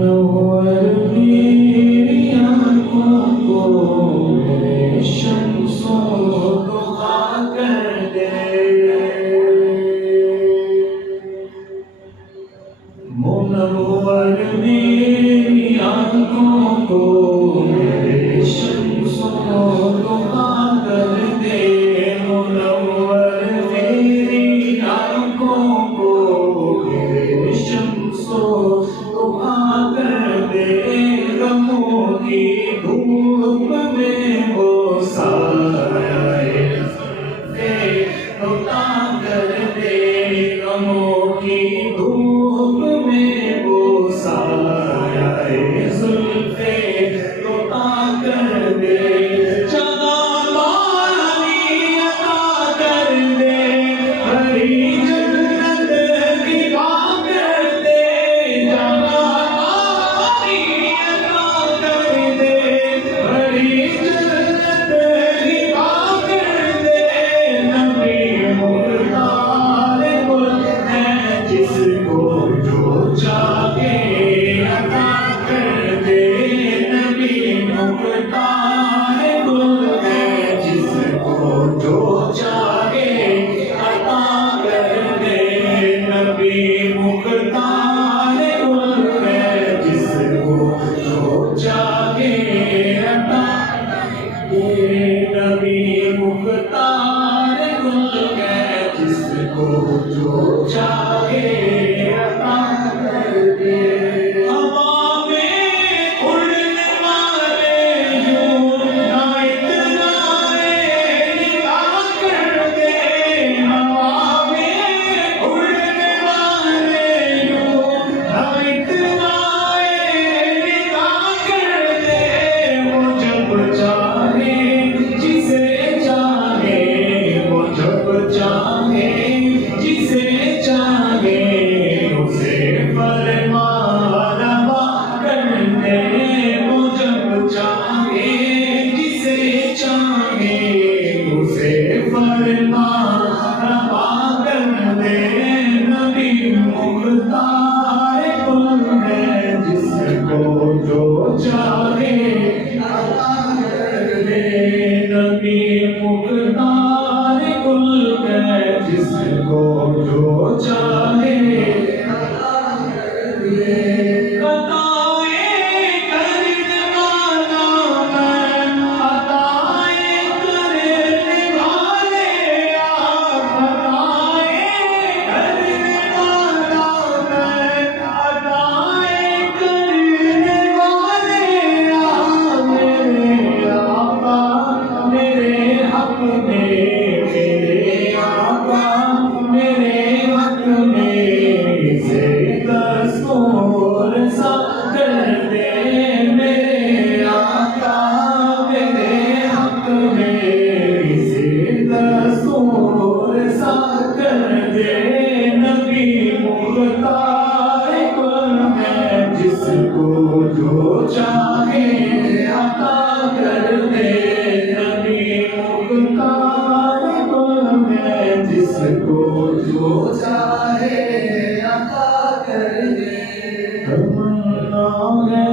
منور میری آنکھوں کو میرے شمس و ضحیٰ کر دے، منور میری آنکھوں کو میرے شمس و ضحیٰ کر دے، منور میری آنکھوں کو میرے شمس و ضحیٰ کر دے، غموں کی دھوپ میں وہ سایہ عطا کر دے، غموں کی دھوپ میں وہ سایہ زلف عطا کر دے، جہاں پانی عطا کر دے، بھری جنت کی بات کر دے، جہاں پانی عطا کر دے، بھری جنت کی بات کر دے، نبی مختار گل ہے جس کو جو چاہے عطا کر دے، نبی مختار گل ہے جس کو جو چاہے عطا کر دے، نبی مختار گل ہے جس کو جو چاہے عطا کر دے، نبی مختار گل ہے جس کو جو چاہے عطا کر دے، ہوا میں اڑنے والے یوں نہ اتنا نگاہ کر دے، ہوا میں اڑنے والے یوں نہ اتنا نگاہ کر دے، وہ جب چاہے جسے چاہے، وہ جب چاہے جسے چاہے اسے فرما روا کر دے، وہ جب چاہے جسے چاہے اسے فرما روا کر دے، نبی مختار گل ہے جس کو جو چاہے عطا کر دے، نبی مختار گل ہے جس کو جو چاہے عطا کر دے، عطائیں کرنے والا میں، عطائیں کرنے والے آپ، عطائیں کرنے والا میں، عطائیں کرنے والے آپ، میرے آقا میرے حق میں، میرے آقا میرے حق میں اسے دستور سا کر دے، میرے آقا میرے حق میں اسے دستور سا کر دے، نبی مختار گل ہے جس کو جو چاہے عطا کر دے، نبی مختار گل ہے جس کو جو چاہے عطا کر دے، تمنا ہے